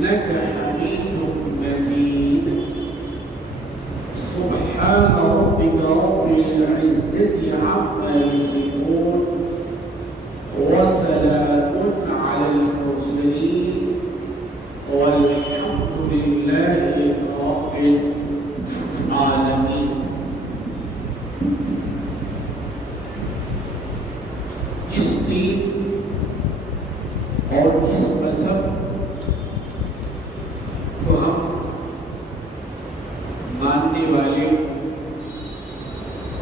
إنك حميد مجيد سبحان ربك رب العزة عما يصفون وسلام على المرسلين والحمد لله رب العالمين. جس دین اور جس مذہب کو ہم ماننے والے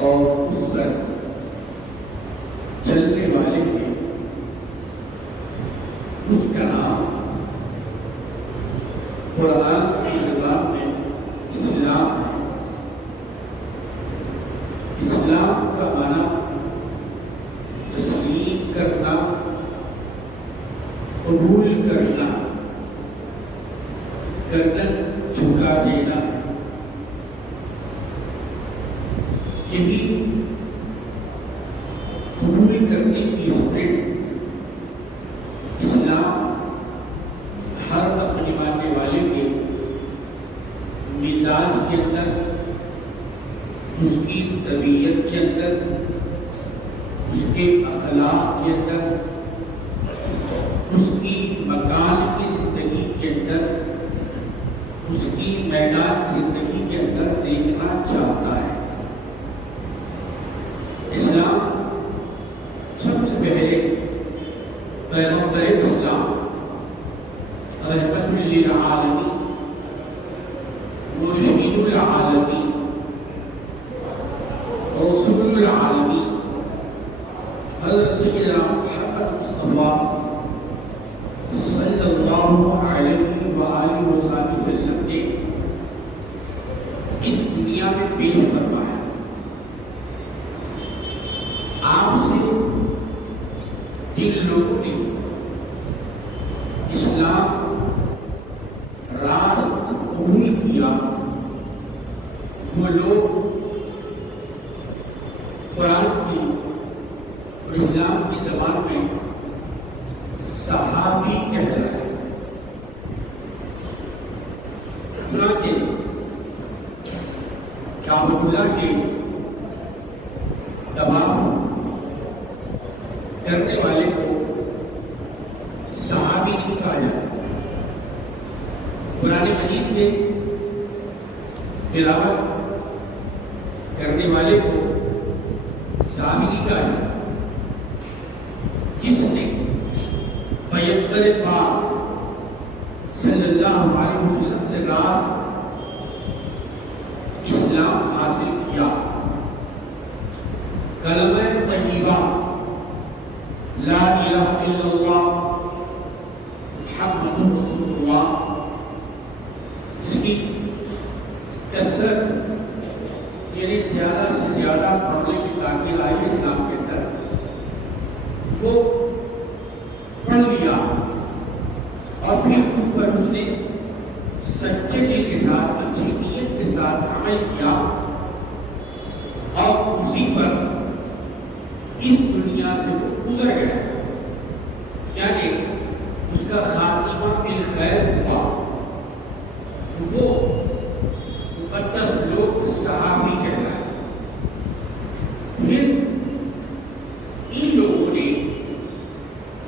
اور اس پر چلنے والے ہیں، اس کا نام قرآن کی زبان میں اسلام ہے. اسلام کا معنی تسلیم کرنا، قبول کرنا، گردن جھکا دینا. یہی قبول کرنے کی اسپرٹ اسلام ہر اپنے ماننے والے کے مزاج کے اندر، اس کی طبیعت کے اندر، اس کے اخلاق کے اندر، اس کی مکان کی زندگی کے اندر، اس کی میدان کی زندگی کے اندر دیکھنا چاہتا ہے. اسلام سب سے پہلے پیغمبر اسلام رحمت للعالمین مرشد العالمین رسول العالمین حضرت سیدنا محمد مصطفیٰ صلی اللہ علیہ وآلہ وسلم نے اس دنیا میں پیش فرمایا. آپ سے جن لوگوں نے اسلام راست قبول کیا وہ لوگ قرآن کی اور اسلام کی زبان میں صحابی کہلائے. چنانچہ کعبۃ اللہ کے طواف کرنے والے کو صحابی نہیں کہا جاتا. قرآن مجید کے تلاوت کرنے والے کو صحابی نہیں کہا جاتا. جس نے پیغمبر پاک صلی اللہ علیہ وسلم سے راز اسلام حاصل کیا، کلمہ طیبہ لا الہ الا اللہ محمد رسول اللہ، جس کی کثرت یعنی زیادہ سے زیادہ پڑھنے کی تاکید آئی اسلام کے اندر، وہ پڑھ لیا اور پھر اس پر اس نے سچے دل کے ساتھ، اچھی نیت کے ساتھ عمل کیا اور اسی پر اس دنیا سے وہ گزر گیا. یعنی اس کا خاتمہ بالخیر ہوا. وہ مقدس لوگ صحابی کہلائے. پھر ان لوگوں نے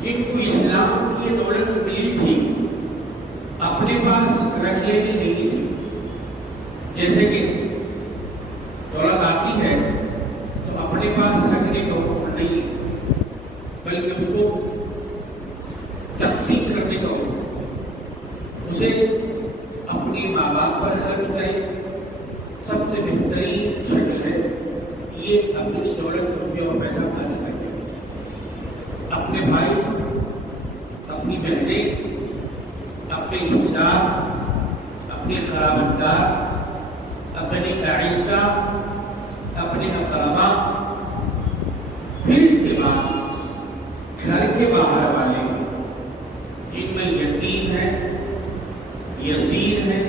جن کو اسلام کی دولت ملی تھی اپنے پاس رکھ لینی نہیں تھی. جیسے کہ دولت آتی ہے تو اپنے پاس رکھنے کا حکم نہیں بلکہ اس کو تقسیم کرنے کا حکم. اسے اپنے ماں باپ پر خرچ کریں، سب سے بہترین شکل ہے یہ اپنی دولت روپیہ اور پیسہ خرچ کریں. اپنے بھائی، اپنی بہنیں، اپنے رشتے دار، اپنے قرابتدار، اپنے اعزا، اپنے اقربا، پھر اس کے بعد گھر کے باہر والے جن میں یتیم ہے، یسیر ہے،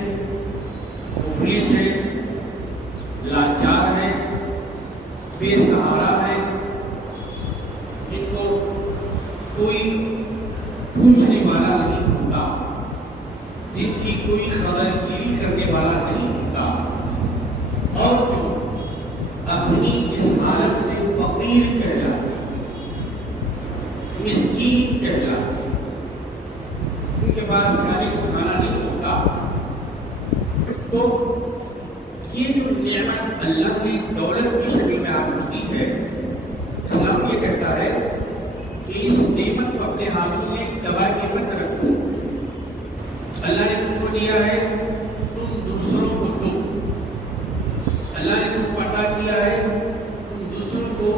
مفلس ہے، لاچار ہے، بے سہارا ہے، جن کو کوئی پوچھنے والا نہیں ہوتا، جن کی کوئی خبر گیری کرنے والا نہیں ہوتا اور جو اپنی اس حالت سے فقیر کہلاتے مسکین کہلاتے ان کے پاس کھانے کو کھانا نہیں ہوتا، تو یہ جو نعمت اللہ نے دولت کی شکل میں آپ کو دی ہے، اسلام یہ کہتا ہے کہ اس نعمت کو اپنے ہاتھوں میں دبا کے مت رکھو۔ اللہ نے تم کو دیا ہے، تم دوسروں کو دو۔ اللہ نے تم کو عطا کیا ہے، تم دوسروں کو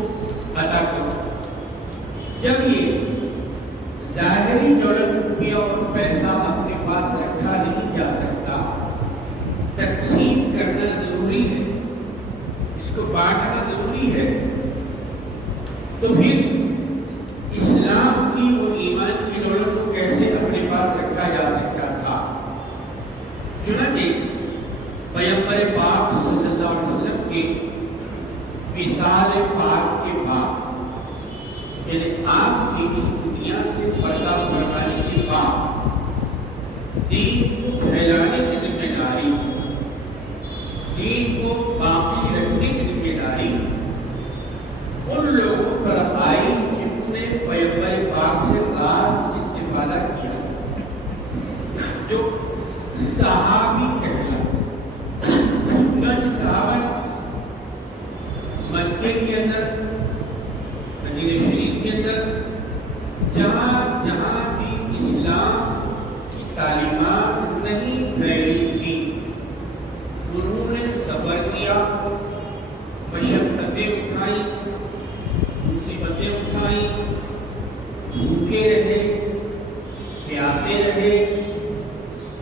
عطا کرو۔ جب یہ ظاہری دولت روپیہ اور پیسہ اپنے پاس رکھا نہیں جا سکتا، تقسیم کرنا ضروری ہے، اس کو بانٹنا ضروری ہے، تو پھر اسلام کی اور ایمان کی دولت کو کیسے اپنے پاس رکھا جا سکتا تھا؟ چنانچہ پیغمبر پاک صلی اللہ علیہ وسلم کے وصال پاک کے بعد، یعنی آپ کی اس دنیا سے پردہ فرمانے کے بعد، دین کو پھیلانے کی ذمہ داری، دین کو باقی رکھنے کی ذمہ داری ان لوگوں پر آئی جنہوں نے پیغمبر پاک سے راست استفادہ کیا، جو صحابی کہلاتے۔ صحابہ مکے کے اندر، مدینہ شریف کے اندر جہاں جہاں بھی اسلام کی تعلیمات نہیں پھیلی تھی، انہوں نے سفر کیا، مشقتیں اٹھائیں، مصیبتیں اٹھائیں، بھوکے رہے، پیاسے رہے،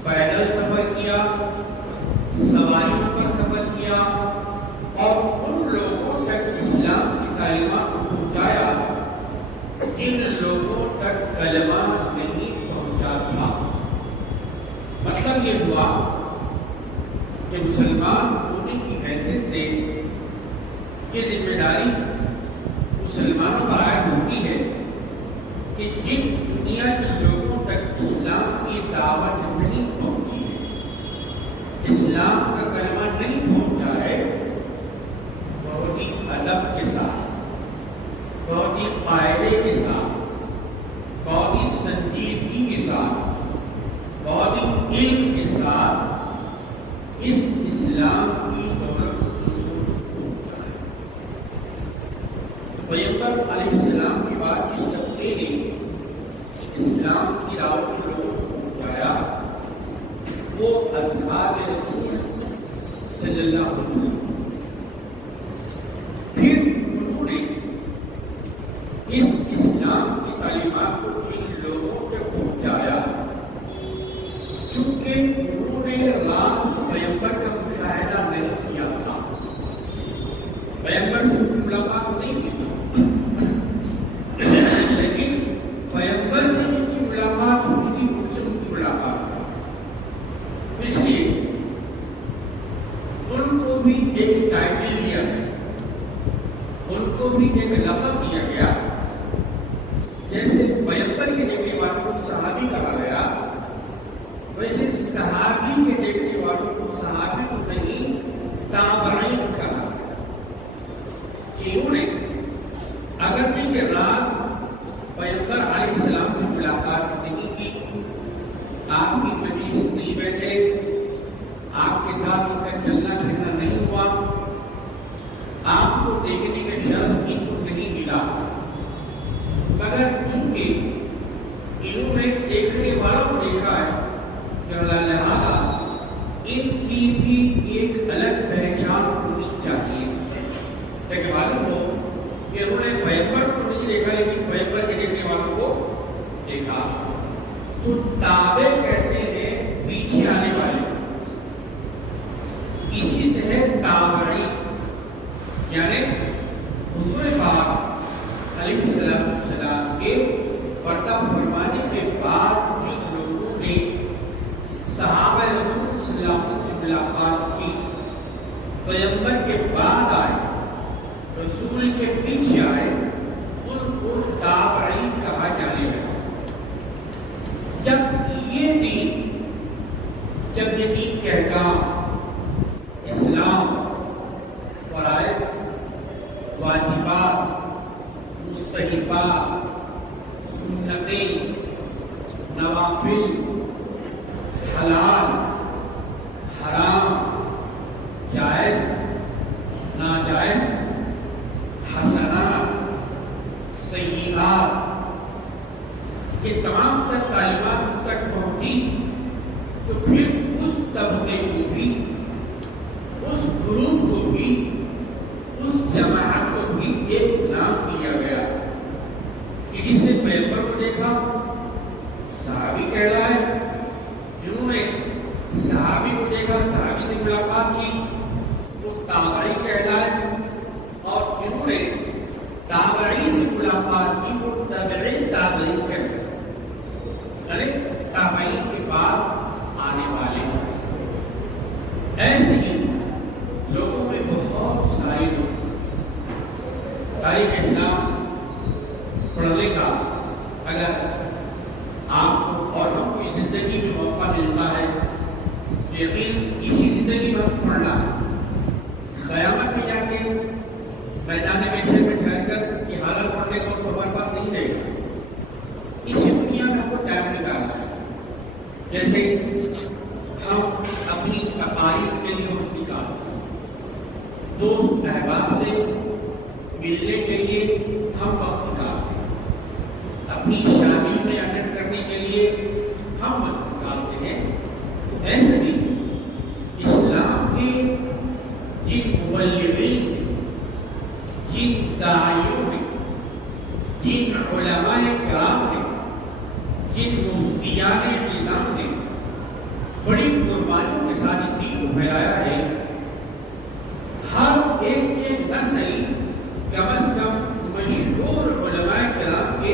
پیدل سفر کیا، سواریوں پر سفر کیا، اور ان لوگوں تک اسلام کی تعلیمات کو پہنچایا جن لوگوں تک کلمہ نہیں پہنچا تھا۔ مطلب یہ ہوا کہ مسلمان ہونے کی حیثیت سے یہ ذمہ داری مسلمانوں پر عائد ہوتی ہے کہ جن دنیا کے لوگوں تک اسلام کی دعوت نہیں پہنچی ہے، اسلام کا کلمہ نہیں پہنچا ہے، بہت ہی ادب کے ساتھ، بہت ہی قاعدے کے ساتھ، بہت ہی سنجیدگی کے ساتھ، بہت ہی علم کے ساتھ اس اسلام کی دولت کو دوسروں کو پہنچایا۔ پیغمبر علیہ السلام کے بعد جس طبقے نے اسلام کی دعوت کے لوگوں کو پہنچایا وہ اصحاب رسول صلی اللہ علیہ وسلم۔ پھر انہوں نے اس اسلام کی تعلیمات کو جن لوگوں تک پہنچایا، چونکہ انہوں نے راست پیغمبر کا مشاہدہ نہیں کیا تھا، پیغمبر سے ملاقات نہیں کی تھی، لیکن پیغمبر سے جن کی ملاقات ہوئی تھی ان سے ان کی ملاقات ہوئی، اس لیے ان کو بھی ایک ٹائٹل دیا گیا، ان کو بھی ایک لقب دیا گیا۔ جیسے پیغمبر کے دیکھنے والوں کو صحابی کہا گیا، ویسے صحابی کے دیکھنے والوں کو صحابی کو نہیں تابعین کہا گیا، جنہوں نے اگرچہ کہ راز پیغمبر علیہ السلام سے ملاقات نہیں کی، آپ کی مجلس نہیں بیٹھے، آپ کے ساتھ ان کا چلنا پھرنا نہیں ہوا، آپ کو دیکھنے کا شرف ان کو نہیں ملا، مگر چونکہ انہوں نے دیکھنے والوں کو دیکھا ہے کہ لہٰذا ان کی بھی ایک الگ پہچان ہونی چاہیے، تاکہ معلوم ہو کہ انہوں نے پیغمبر کو نہیں دیکھا لیکن پیغمبر کے دیکھنے والوں کو دیکھا۔ تو تابع کہتے ہیں پیچھے آنے والے، اسی سے ہے تابعی، یعنی حضور پاک علیہ السلام کے پردہ فرمانے کے بعد جن لوگوں نے صحابہ رسول صلی اللہ علیہ وسلم سے ملاقات کی، پیغمبر کے بعد آئے، رسول کے پیچھے آئے، ان کو تابعی کہا جانے لگا۔ جب یہ دین جب یہ دین کے احکام اسلام فرائض واجبات مستحبات سنتیں نوافل حلال حرام جائز ناجائز حسنات سیئات یہ تمام تر تعلیمات ان تک پہنچی تو پھر اس طبقے کو بھی اس گروپ کو بھی اس جماعت کو بھی ایک نام دیا گیا کہ جس نے پیغمبر کو دیکھا صحابی کہلائے، جنہوں نے صحابی کو دیکھا صحابی سے ملاقات کی وہ تابعی کہلائے، اور جنہوں نے تابعی سے ملاقات کی وہ تابعی کہلائے، یعنی تابعی کے بعد آنے والے۔ ایسے ہی لوگوں میں بہت سارے لوگ تاریخ اسلام پڑھنے کا اگر آپ کو اور ہم کو زندگی میں موقع ملتا ہے، یقین اسی زندگی میں پڑھنا ہے، قیامت میں جا کے میدان محشر میں ٹھہر کر یہ حالت پڑھنے کو ہمارے پاس نہیں رہے گا۔ اسی دنیا میں ہم کو ٹائم نکالنا ہے، جیسے ہم اپنی تقاریب کے لیے وقت نکالتے ہیں، دوست احباب سے ملنے کے لیے ہم وقت نکالتے ہیں، اپنی شادی میں اٹینڈ کرنے کے لیے ہم وقت نکالتے ہیں۔ ایسے ہی اسلام کے جن مبلغین، جن داعیوں نے، جن علماء کرام نے، جن مفتیان نظام نے بڑی قربانیوں کے ساتھ دین کو پھیلایا ہے، ہر ایک کے نہ صحیح کم از کم مشہور علماء کرام کے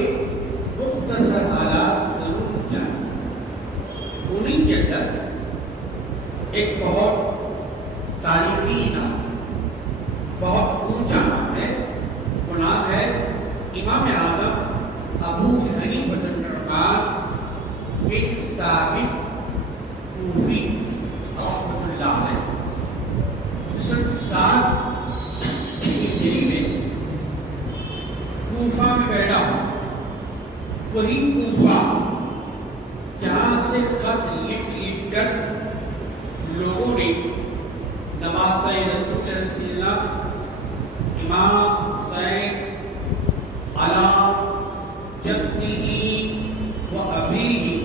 مختصر حالات ضرور جانیں۔ انہیں کے اندر ایک بہت تاریخی نام، بہت اونچا نام ہے، وہ نام ہے امام اعظم ابو حنیفہ النعمان بن ثابت کوفی رحمۃ اللہ علیہ۔ سن 7 ہجری میں کوفہ میں پیدا ہوا، وہی کوفہ جہاں سے خط لکھ لکھ کر لوگوں نے نواسہ رسول اللہ امام حسین علی جدہ و ابیہ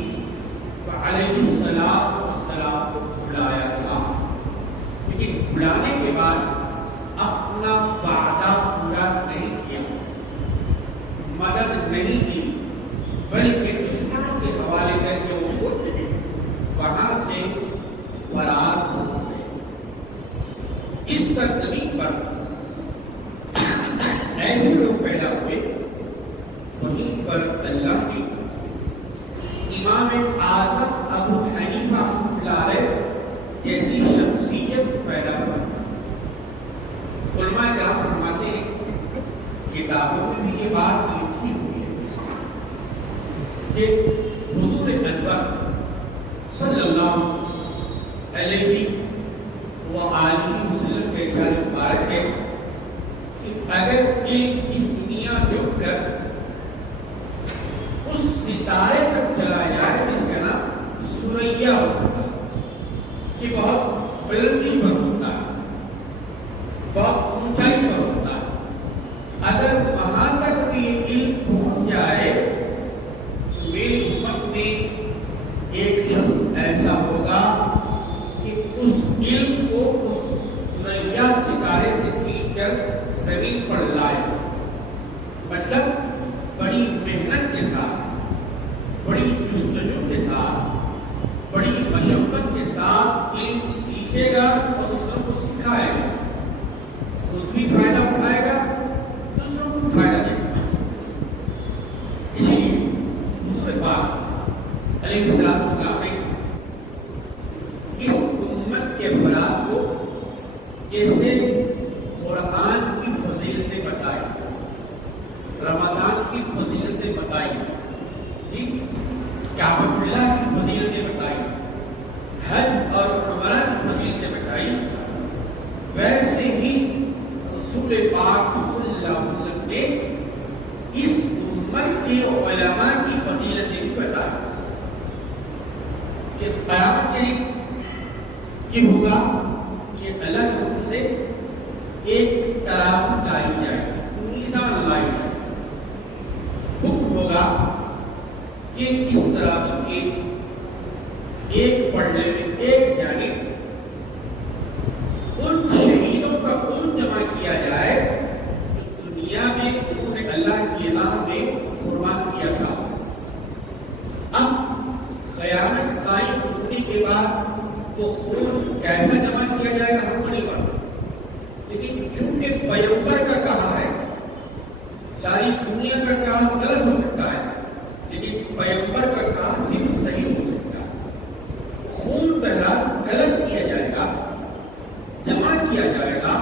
علیہ السلام والسلام کو بلایا تھا، لیکن بلانے کے بعد اپنا وعدہ پورا نہیں کیا، مدد نہیں کی، بلکہ دشمنوں کے حوالے کر کے وہ خود وہاں سے فرار ہو گئے۔ اس سرزمین پر ایسے لوگ پیدا ہوئے، وہیں پر اللہ نے امام اعظم ابو حنیفہ رحمۃ اللہ علیہ جیسی شخصیت پیدا کرنا۔ علماء کرام فرماتے ہیں، کتابوں میں بھی یہ بات لکھی ہوئی ہے کہ حضور انور صلی اللہ علیہ وآلہ وسلم کے ارشاد مبارک ہے کہ اگر علم اس دنیا سے اٹھ کر اس ستارے تک چلا جائے جس کا نام سریا ہوتا ہے، یہ بہت بلندی پر ہوتا ہے، بہت اونچائی پر ہوتا ہے، اگر وہاں تک بھی یہ علم پہنچ جائے تو میری امت میں ایک شخص ایسا ہوگا کہ اس علم کو اس سریا ستارے سے کھینچ کر زمین پر لائے، مطلب بڑی محنت کے ساتھ، بڑی جستجو کے ساتھ، بڑی مشقت کے ساتھ علم سیکھے گا اور دوسروں کو سکھائے گا، خود بھی فائدہ اٹھائے گا، دوسروں کو فائدہ دے گا۔ اسی لیے حضور پاک علیہ السلام نے امت کے افراد کو جیسے قرآن کی فضیلتیں بتائی، رمضان کی فضیلتیں بتائی، کعبۃ اللہ کی فضیلتیں بتائی، حج نے اس امت کے علماء کی فضیلتیں بھی بتائی کہ قیامت یہ ہوگا کہ اللہ کے حکم سے ایک ترازو لائی جائے گی، میزان لائی جائے گی، حکم ہوگا کہ اس ترازو کے ایک پڑھنے میں ایک جانب ان شہیدوں کا خون جمع کیا جائے جو دنیا میں انہوں نے اللہ کی راہ میں قربان کیا تھا۔ اب قیامت قائم ہونے کے بعد وہ خون کیسا جمع کیا جائے گا ہم کو نہیں پتا، لیکن چونکہ پیغمبر کا کہا ہے، ساری دنیا کا کہا غلط ہو سکتا ہے لیکن پیغمبر کا کہا صرف صحیح ہو سکتا ہے۔ خون بہرحال غلط کیا جائے گا، جمع کیا جائے گا،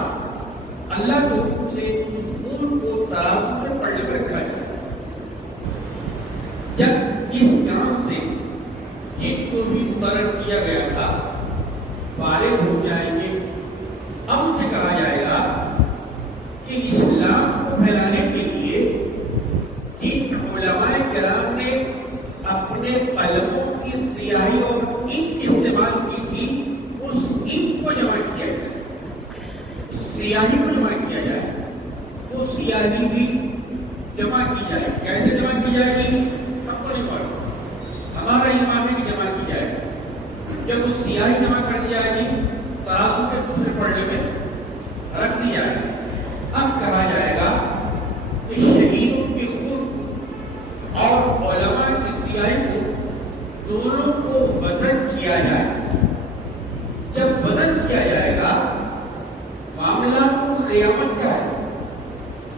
اللہ کے حکم سے اس خون کو ترازو پر پڑنے میں رکھا جائے گا۔ جب اس کام سے جن کو بھی مقرر کیا گیا تھا فارغ ہو جائیں گے، اب ان سے کہا جائے گا کہ اسلام کو پھیلانے کے لیے جن علماء کرام نے اپنے قلموں کی سیاہی اور انک استعمال کی تھی اس انک کو جمع کیا جائے، سیاہی کو جمع کیا جائے، وہ سیاہی بھی جمع کی جائے۔ کیسے جمع کی جائے گی ہم کو نہیں معلوم، ہمارا ایمان ہے کہ جمع کی جائے گی۔ جب وہ سیاہی جمع کر دی جائے گی ترازو کے دوسرے پڑھنے میں رکھ دی جائے گی، اب کہا جائے گا کہ شہیدوں کے خون کو اور علماء کی سیاہی کو دونوں کو وزن کیا جائے۔ جب وزن کیا جائے گا معاملہ تو قیامت کا ہے،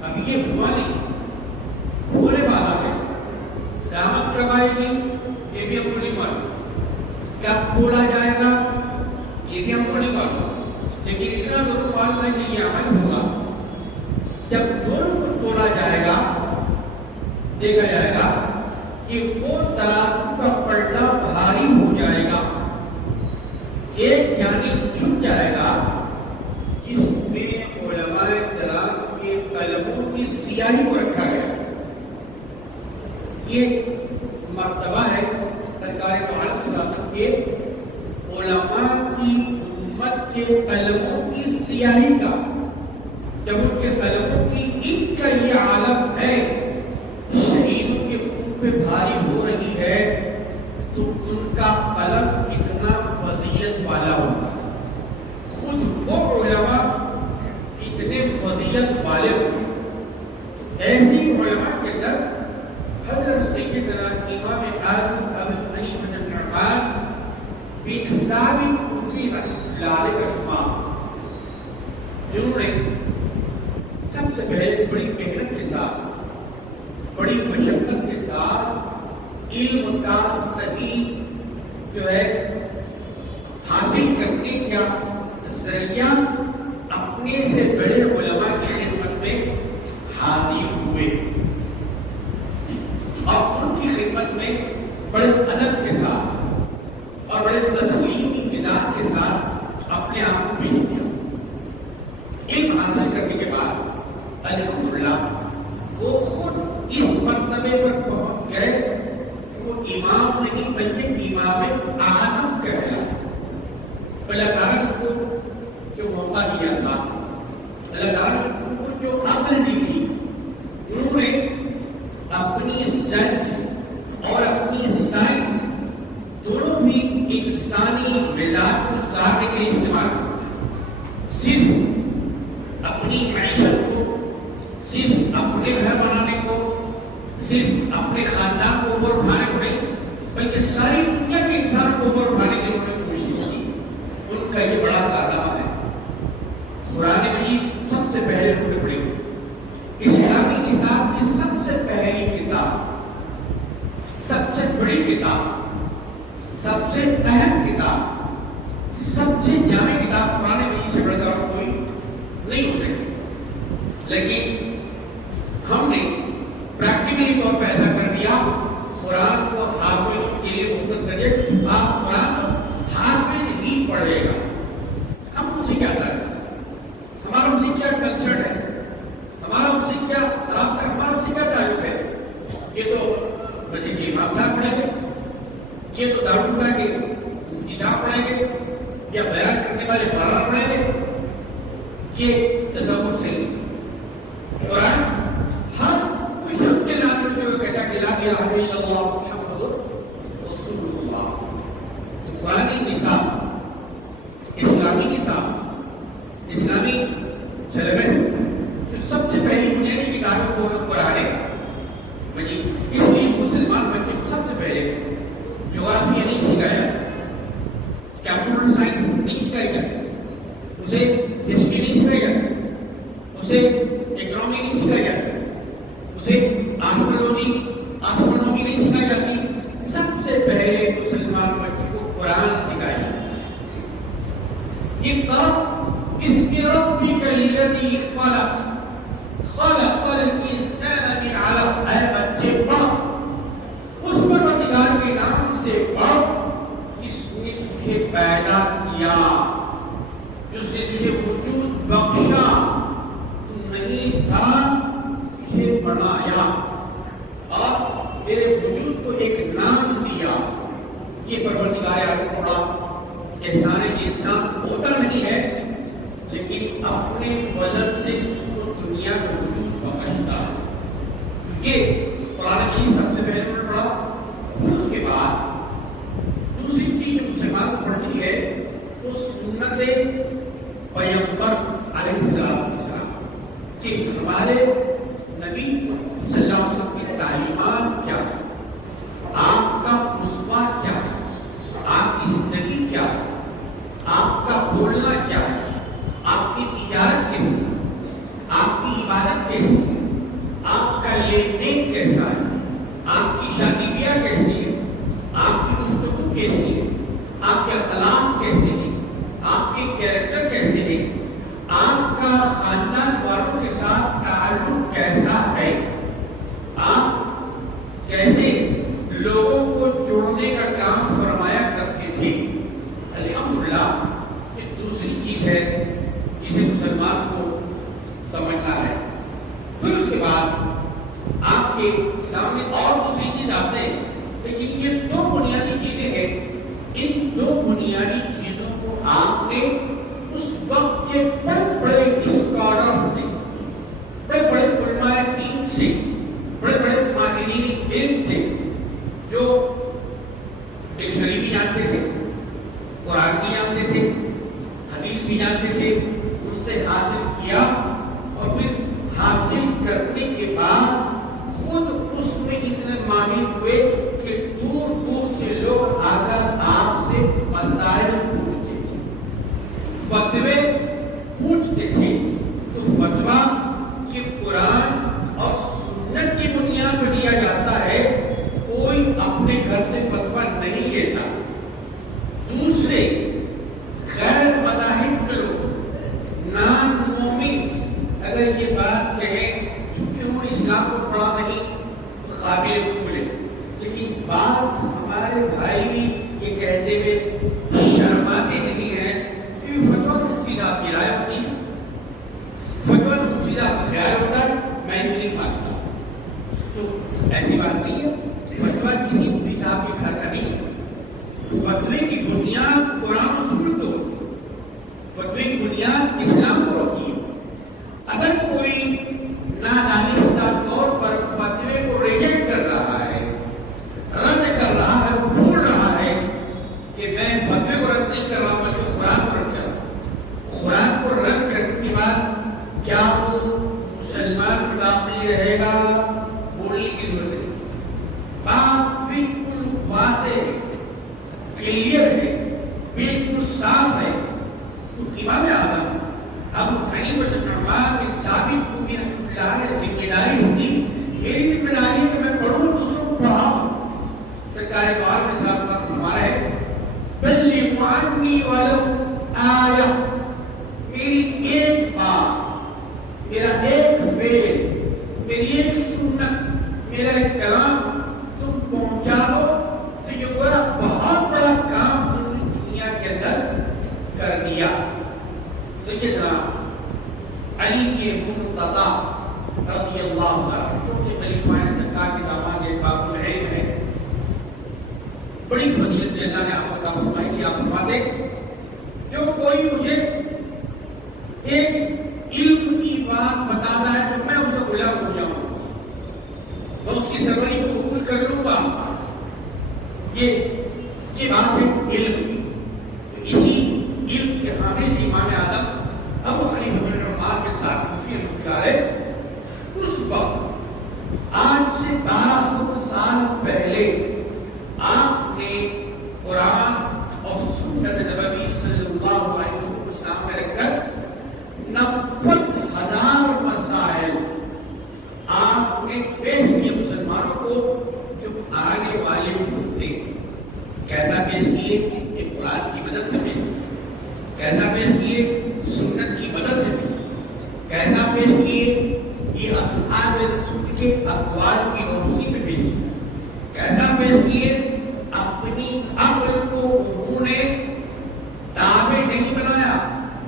اب یہ ہوا نہیں، ہونے والا ہے۔ قیامت کب آئے گی یہ بھی ہم کو نہیں معلوم، کب بولا جائے گا یہ بھی ہم کو نہیں معلوم، لیکن اتنا ضرور معلوم ہے کہ یہ عمل ہوگا۔ جب دونوں کو تولا جائے گا دیکھا جائے گا کہ وہ ترازو کا پلٹا بھاری ہو جائے گا، ایک جانب جھک جائے گا جس میں علماء کرام کے قلموں کی سیاہی کو رکھا گیا۔ یہ مرتبہ ہے سرکار محمد صلی اللہ علیہ وسلم کے علماء کی امت کے قلموں کی سیاہی کا۔ جب ان کے قلموں کی انک کا یہ عالم ہے، شہیدوں کے خون پہ بھاری ہو رہی ہے، تو ان کا قلم کتنا فضیلت والا ہوگا۔ خود وہ علماء کتنے فضیلت والے ہوئے۔ ایسی علماء کے اندر حضرت سیدنا امام اعظم ابو حنیفہ النعمان بن ثابت کوفی رحمۃ اللہ علیہ کا شمار، جنہوں نے سب سے پہلے بڑی محنت کے ساتھ، بڑی مشقت کے ساتھ علم کا صحیح جو ہے حاصل کرنے کا ذریعہ اپنے سے بڑے علماء کی خدمت میں حاضر ہوئے اور ان کی خدمت میں بڑے ادب کے ساتھ اور بڑے تسلیمی مزاج کے ساتھ اپنے آپ کو پیش کیا۔ علم حاصل کرنے کے بعد الحمدللہ وہ خود اس مرتبے پر پہنچ گئے کہ وہ امام نہیں بلکہ امام اعظم کہلائے۔ اللہ تعالیٰ نے کو جو موقع دیا تھا، اللہ تعالیٰ نے کو جو عقل دی تھی، انہوں نے اپنی سینس اور اپنی سائنس دونوں بھی انسانی مزاج کو سدھارنے کے لیے استعمال کیا۔ صرف اپنی معیشت کو، صرف اپنے گھر بنانے کو، صرف اپنے خاندان کو اوپر اٹھانے کو نہیں، بلکہ ساری دنیا کے انسانوں کو اوپر اٹھانے کی انہوں نے کوشش کی۔ ان کا یہ بڑا کارنامہ ہے۔ قرآن مجید سب سے پہلے انہوں نے پڑھی، اسلامی نصاب کی سب سے پہلی کتاب، سب سے بڑی کتاب، سب سے اہم کتاب، سب سے جامع کتاب قرآن مجید سے بڑھ کر کوئی نہیں ہو سکتی۔ لیکن ہم نے پریکٹیکلی طور پہ ایسا کر دیا، قرآن کو حافظ کے لیے مختص کریے، آپ قرآن تو حافظ ہی پڑھے گا۔ ہم اسی کیا کریں، ہمارا اسی کیا کنسرٹ ہے، ہمارا اسی کیا یا بیان کرنے والے بڑھانا پڑیں گے، یہ تصور سے نہیں۔ قرآن ہر اس شخص کے نام میں جو کہتا ہے کہ لا الہ الا اللہ محمد رسول اللہ، قرآنی نصاب، اسلامی نصاب، اسلامی سلیبس جو سب سے پہلی بنیادی کتاب وہ قرآن ہے۔ اس لیے مسلمان بچے کو سب سے پہلے جغرافیہ نہیں سکھایا، کمپیوٹر سائنس نہیں سکھائی جاتی، اسے ہسٹری نہیں سکھائی جاتی، اسے اکنامی نہیں سکھائی جاتی، اسے آسٹرونومی نہیں سکھائی جاتی۔ سب سے پہلے مسلمان بچے کو قرآن سکھایا جاتا ہے۔ اقرأ باسم ربک الذی خلق، خلق الانسان من علق، اے بچے پڑھ اس پروردگار کے نام سے پڑھ جس نے تجھے پیدا کیا، جس نے تجھے وجود بخشا، تو نہیں تھا تجھے بنایا اور تیرے وجود کو ایک نام دیا۔ یہ پروردگار عالم پڑھا احسان ہے کہ انسان ہوتا نہیں ہے لیکن اپنے فضل سے اس کو دنیا کو وجود بخشتا ہے۔ یہ قرآن کی سب سے پہلے انہوں نے پڑھا۔ پھر اس کے بعد دوسری چیز جو مسلمان کو پڑھتی ہے وہ سنت پیغمبر علیہ السلام کہ ہمارے نبی صلی اللہ علیہ وسلم کی تعلیمات کیا ہے، آپ کا اسوہ کیا ہے، آپ کی زندگی کیا ہے، آپ کا بولنا کیا ہے، آپ کی تجارت کیسی ہے، آپ کی عبادت کیسی ہے، آپ کا لین دین کیسا ہے، آپ کی شادی بیاہ کیسی ہے، آپ کی گفتگو کیسی ہے، آپ کے اخلاق کیسے ہیں، آپ کے کیریکٹر کیسے ہیں، آپ کا خاندان والوں کے ساتھ تعلق کیسا ہے، آپ کیسے لوگوں کو جوڑنے کا کام فرمایا کرتے تھے۔ الحمدللہ یہ دوسری چیز ہے جسے مسلمان کو سمجھنا ہے۔ پھر اس کے بعد آپ کے سامنے اور دوسری چیز آتے ہیں، لیکن یہ دو بنیادی چیزیں ہیں۔ ان دو بنیادی چیزوں کو آپ نے اس وقت کے بڑے بڑے اسکالر سے، بڑے بڑے علماء دین سے، بڑے بڑے ماہرین علم سے جو ڈکشنری بھی جانتے تھے، قرآن بھی جانتے تھے، حدیث بھی جانتے تھے، ان سے حاصل کیا اور پھر حاصل کرنے کے بعد خود اس میں اتنے ماہر ہوئے کہ دور دور سے لوگ آ کر آپ سے مسائل پوچھتے تھے، فتوے پوچھتے تھے۔ تو فتویٰ یہ قرآن اور سنت کی بنیاد پر دیا جاتا ہے، کوئی اپنے گھر سے فتویٰ نہیں لیتا۔ دوسرے غیر مذاہب کے لوگ، نان مومنس اگر یہ بات کہیں چونکہ انہوں نے اسلام کو پڑھا نہیں تو قابل قبول ہے، لیکن بعض ہمارے بھائی بھی یہ کہتے ہوئے شرماتے نہیں ہیں کہ فتویٰ مفید آپ کی رائے ہوتی ہے، فتویٰ مفید آپ کا خیال ہوتا ہے، میں اسے نہیں مانتا۔ تو ایسی بات نہیں ہے، فتویٰ کسی مفید صاحب کے گھر کا نہیں ہے۔ فتوے کی بنیاد قرآن و سنت ہوتی ہے، فتوے کی بنیاد اسلام پر ہوتی ہے۔ اگر کوئی نادانستہ طور پر فتوے کو ریجیکٹ کر رہا ہے، رد کر رہا ہے، بھول رہا ہے کہ میں فتوے کو رد نہیں کر رہا ہوں بلکہ قرآن کو رد کر رہا ہوں، قرآن کو رد کرنے کے بعد کیا وہ مسلمان کا باقی رہے گا؟ بولنے کی ضرورت نہیں، بات بالکل واضح ہے، کلیئر ہے، بالکل صاف ہے۔ تو امام اعظم ابو حنیفہ النعمان بن ثابت کو بھی رحمۃ اللہ علیہ ذمہ داری ہوگی، میری ذمہ داری ہے کہ میں پڑھوں دوسروں کو پڑھاؤں۔ سرکار دو عالم صاحب کا ہمارا ہے بلغوا عنی ولو آیہ، میری ایک بات، میرا ایک فعل، میری ایک سنت، میرا ایک کلام تم پہنچا دو تو یہ بہت بڑا کام تم نے دنیا کے اندر کر دیا۔ سیدنا علی مرتضی رضی اللہ عنہ چونکہ خلیفہ ہیں، سرکار کے داماد ایک باب العلم ہے، بڑی فضیلت اللہ نے آپ کو عطا فرمائی تھی۔ آپ فرماتے جو کوئی مجھے ایک علم کی بات بتاتا ہے تو میں اس کا غلام ہو جاؤں گا، میں اس کی سربراہی کو قبول کر لوں گا. یہ بات ہے علم کی. اسی علم کے حامل سے امام اعظم ابو حنیفہ بن نعمان بن سعد کوفی رحمۃ اللہ علیہ اس وقت آج سے 1200 سال پہلے آپ نے قرآن اور سنت نبوی صلی اللہ علیہ وسلم کو سامنے رکھ کر 90,000 مسائل آپ نے پیش کیے مسلمانوں کو جو آنے والے تھے. کیسا پیش کیے؟ ایک قرآن کی مدد سے پیش کیے. کیسا پیش کیے؟ سنت کی مدد سے پیش کیے. کیسا پیش کیے؟ یہ اصحاب رسول کے اقوال کی روشنی میں پیش کیے. کیسا پیش کیے؟ اپنی عقل کو انہوں نے تابع نہیں بنایا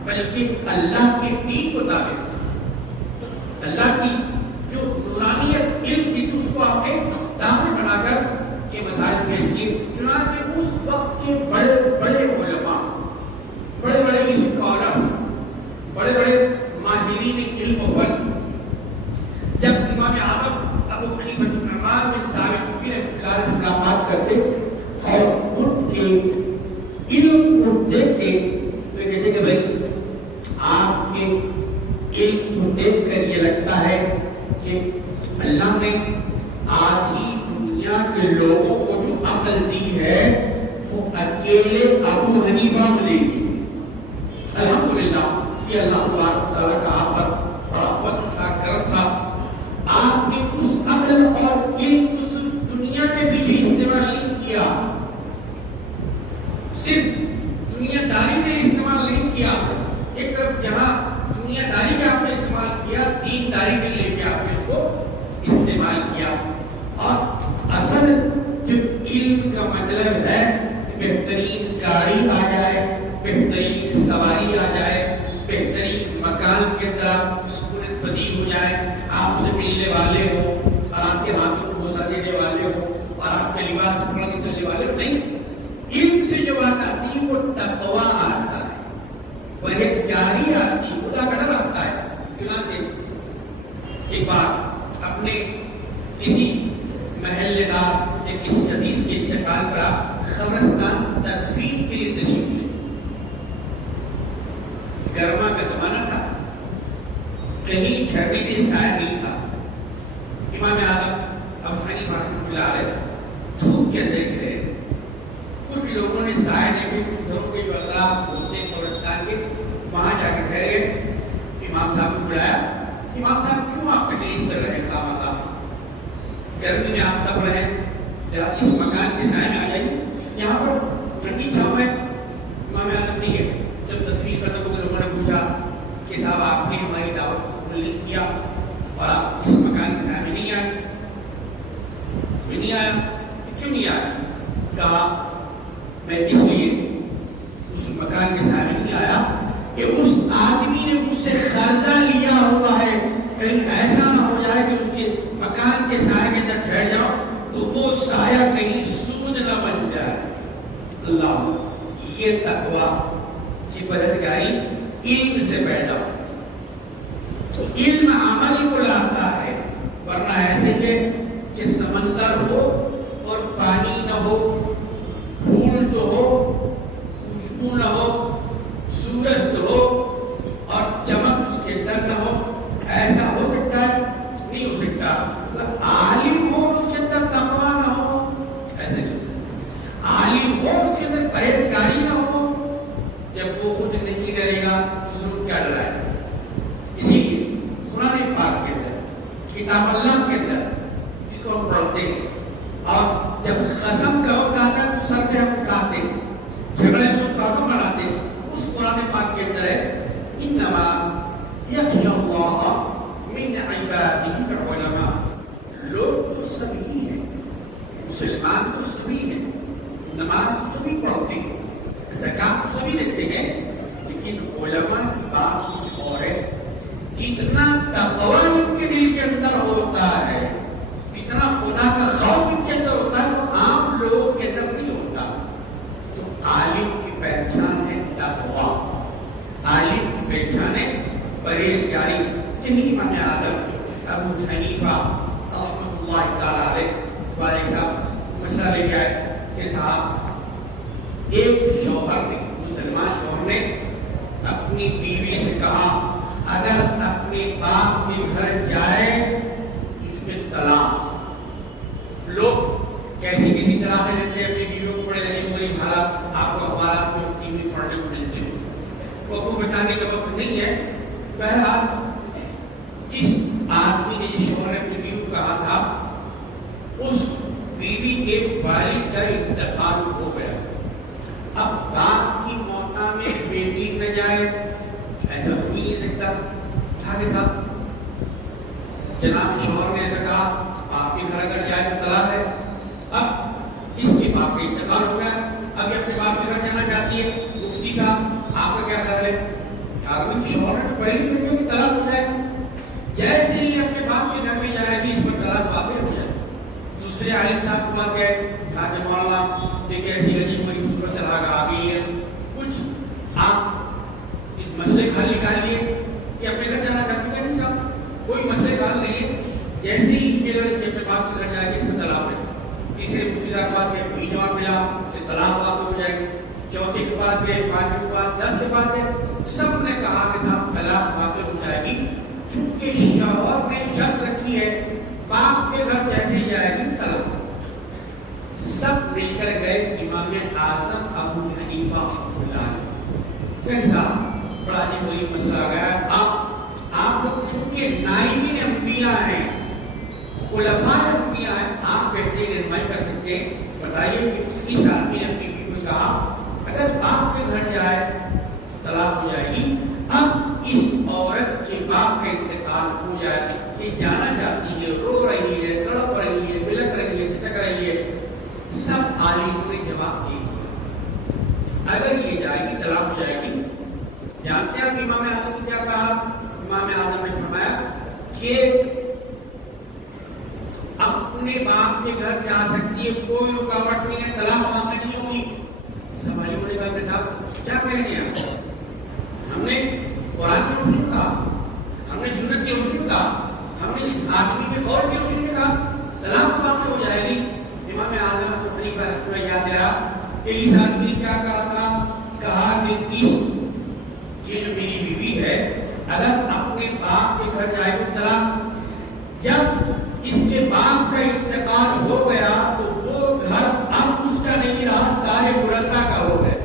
بلکہ اللہ کے دین کو تابع بنایا. اللہ کی جو نورانیت علم تھی اس کو آپ نے تابع بنا کر کے مسائل پیش کیے. چنانچہ اس وقت کے بڑے بڑے علماء، بڑے بڑے اسکالرز، بڑے بڑے ماہرین علم و فن جب امام اعظم ابو حنیفہ بن نعمان بن سعد کوفی رحمۃ اللہ علیہ سے ملاقات کرتے اور ان کے علم کو دیکھتے تو یہ کہتے کہ بھائی آپ کے علم کو دیکھ کر یہ لگتا ہے کہ اللہ نے آدھی دنیا کے لوگوں کو جو عقل دی ہے وہ اکیلے ابو حنیفہ میں لے گی. الحمدللہ یہ اللہ تبارک تعالیٰ کا آپ پر بڑا فضل تھا، کرم تھا. آپ نے اس عقل اور علم کو صرف دنیا کے پیچھے استعمال نہیں کیا، صرف دنیا داری میں استعمال نہیں کیا. ایک طرف جہاں دنیا داری کا آپ نے استعمال کیا، دین داری میں لے کے آپ نے اس کو استعمال کیا. اور اصل جو علم کا مطلب ہے بہترین گاڑی آ جائے، بہترین سواری آ جائے، بہترین مکان کے طرف سکونت پذیر ہو جائے، آپ سے ملنے والے ہو اور آپ کے ہاتھوں کو بوسہ دینے والے ہو اور آپ کے لباس سے پڑھ کے چلنے والے ہو. نہیں، علم سے جو بات آتی ہے وہ تقویٰ آتا ہے، پرہیزگاری آتی ہے، خدا کا ڈر آتا ہے. چنانچہ ایک بار اپنے کسی محلے دار یا کسی عزیز کے انتقال پر قبرستان تدفین کے لیے تشریف لے. گرما کا زمانہ تھا، کہیں ٹھہرنے کے لیے سایہ نہیں تھا. امام اعظم ابو حنیفہ رحمۃ اللہ علیہ دھوپ کے اندر گھرے. کچھ لوگوں نے سایہ دیکھے، گھروں کے جو اللہ بولتے ہیں قبرستان کے، وہاں جا کے ٹھہرے. امام صاحب کو بلایا، امام صاحب کیوں آپ تکلیف کر رہے ہیں صاحب؟ گرمی میں آپ تب رہے، اس مکان کے سائے میں آ جائیے، یہاں پر ٹھنڈی چھاؤں ہے. امام اعظم نہیں ہے. جب تدفین ختم ہو گئی لوگوں نے پوچھا کہ صاحب آپ نے ہماری دعوت کو قبول نہیں کیا اور آپ اس مکان کے سائے میں نہیں آئے. میں نہیں آیا. کیوں نہیں آیا؟ کہا میں اس لیے اس مکان کے سائے میں نہیں آیا کہ اس آدمی نے مجھ سے قرضہ لیا ہوا ہے، کہیں ایسا نہ ہو جائے کہ اس کے مکان کے سائے کے اندر ٹھہر جاؤ تو وہ سایہ کہیں سود نہ بن جائے. اللہ، یہ تقویٰ کی پرہیزگاری علم سے پیدا ہو. علم عمل کو لاتا ہے، ورنہ ایسے ہے کہ سمندر ہو اور پانی نہ ہو، پھول تو ہو، خوشبو نہ ہو، سورج تو ہو اور چمک اس کے اندر نہ ہو. ایسا ہو سکتا ہے؟ نہیں ہو سکتا. عالم ہو اس کے اندر تقویٰ نہ ہو، ایسے نہیں. عالم ہو اس کے اندر پرہیزگاری نہ ہو، جب وہ خود نہیں ڈرے گا دوسروں کو کیا ڈرائے. اسی لیے قرآن پاک کے اندر، کتاب اللہ کے اندر جس کو ہم پڑھتے ہیں، اور جب قسم کا وقت آتا ہے تو سر پہ ہم اٹھاتے ہیں، جھگڑے میں اس باتوں بناتے ہیں، اس قرآن پاک کے اندر ہے انما یخشی اللہ من عباده العلماء. لوگ تو سبھی ہیں، مسلمان تو سبھی ہیں، نماز تو سبھی پڑھتے ہیں، زکات تو سبھی دیتے ہیں، لیکن علماء کی بات کچھ اور ہے. کتنا تقویٰ ان کے دل کے اندر ہوتا ہے، کتنا خدا کا خوف ان کے اندر ہوتا ہے، وہ عام لوگوں بریل جاری یہی امام اعظم ابو حنیفہ رحمۃ اللہ تعالیٰ علیہ والے صاحب مسئلہ لے کے آئے کہ صاحب ایک شوہر نے مسلمان شوہر نے اپنی بیوی سے کہا اگر اپنے باپ کے گھر جائے اس میں طلاق. لوگ کیسی کسی طرح سے لیتے اپنی بیویوں کو پڑے نہیں ہوئی حالات آپ کو اخبارات میں ٹی وی پڑھنے کو ملتے ہیں. وہ کو بتانے کا وقت نہیں ہے. بہرحال جس آدمی نے جس شوہر نے اپنی بیوی کو کہا تھا اس بیوی کے والد کا انتقال ہو گیا. اب باپ کی موتا میں بیٹی نہ جائے ایسا تو ہی نہیں سکتا تھا کہ صاحب جناب شوہر نے ایسا کہا آپ کے گھر اگر جائے تو طلاق ہے. اب اس کے باپ کا انتقال ہو گیا. اب یہ اپنے باپ کے گھر جانا چاہتی ہے. مفتی صاحب آپ کا کیا خیال ہے؟ شوہر نے پہلی دن کی طلاق ہو جائے جیسے ہی اپنے باپ کے گھر میں جائے گی اس پر طلاق واقع ہو جائے. دوسرے عالم صاحب کے پاس گئے کہا کہ مولانا دیکھیں ایسی عجیب بڑی اس پر طلاق آ گئی ہے کچھ آپ مسئلے حل نکالیے کہ اپنے گھر جانا چاہتی ہے. نہیں صاحب کوئی مسئلے حل نہیں ہے. جیسے ہی یہ لڑکی اپنے باپ کے گھر جائے گی اس میں طلاق ہے. تیسرے مفتی صاحب بات میں وہی جواب ملا کہ طلاق واقع ہو جائے گی. چوتھے کے بعد میں پانچویں کے بعد 10 کے بعد میں سب نے کہا کہ صاحب طلاق واقع ہو جائے گی. چونکہ شوہر نے شرط رکھی ہے باپ کے گھر جیسے ہی جائے گی طلاق. سب مل کر گئے امام اعظم ابو حنیفہ رحمۃ اللہ علیہ. صاحب بڑا ہی وہی مسئلہ آ گیا. آپ لوگ چونکہ نائبین انبیاء ہیں خلفاء انبیاء ہیں آپ بہترین رہنمائی کر سکتے ہیں. بتائیے کہ اس آدمی نے اپنی بیوی کو کہا اگر باپ کے گھر جائے طلاق ہو جائے گی. اب اس عورت کے باپ کا انتقال ہو جائے کہ جانا چاہتی ہے رو رہی ہے تڑپ رہی ہے بلک رہی ہے چچک رہی ہے. سب عالموں نے جواب دیا اگر یہ جائے گی طلاق ہو جائے گی. جانتے ہیں امام اعظم نے کیا کہا؟ امام اعظم نے فرمایا کہ اپنے باپ کے گھر جا سکتی ہے کوئی رکاوٹ نہیں ہے طلاق واقع نہیں ہوگی. سب عالموں نے کہا کہ صاحب کیا کہہ رہے ہیں ہم نے قرآن کی روشنی میں کہا ہم نے سنت کی روشنی میں کہا ہم نے اس آدمی کے قول کی روشنی میں کہا طلاق واقع ہو جائے گی. امام اعظم ابو حنیفہ رحمۃ اللہ یاد دلایا کہ اس آدمی نے کیا کہا تھا؟ کہا کہ اس جو میری بیوی ہے اگر اپنے باپ کے گھر جائے گی طلاق جب اس کے باپ کا انتقال ہو گیا تو وہ گھر اب اس کا نہیں رہا سارے ورثہ کا ہو گیا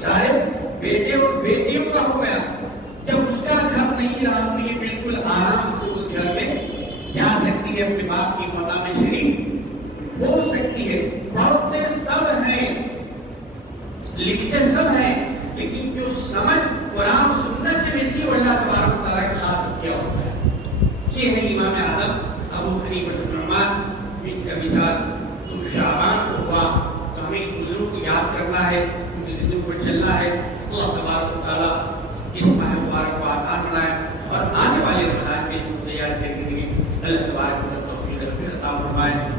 سارے بیٹے اور بیٹیوں کا ہو گیا. جب اس کا گھر نہیں رہا تو یہ بالکل آرام سے اس گھر میں جا سکتی ہے اپنے باپ کی موتا میں شریک ہو سکتی ہے. پڑھتے سب ہیں لکھتے سب ہیں لیکن جو سمجھ قرآن و سنت سے ملتی ہے وہ اللہ تبارک و تعالیٰ کا خاص کیا ہوتا ہے. یہ ہے امام اعظم ابو حنیفہ النعمان جن کا مثال تو شعبان کو ہوا تو ہمیں بزرگوں کو یاد کرنا ہے ان کی زندگی پر چلنا ہے. اللہ تبارک و تعالیٰ اس ماہ مبارک کو آسان بنائے اور آنے والے رمضان کے لیے تیار کرنے کے لیے اللہ تبارک و تعالیٰ توفیق عطا فرمائے.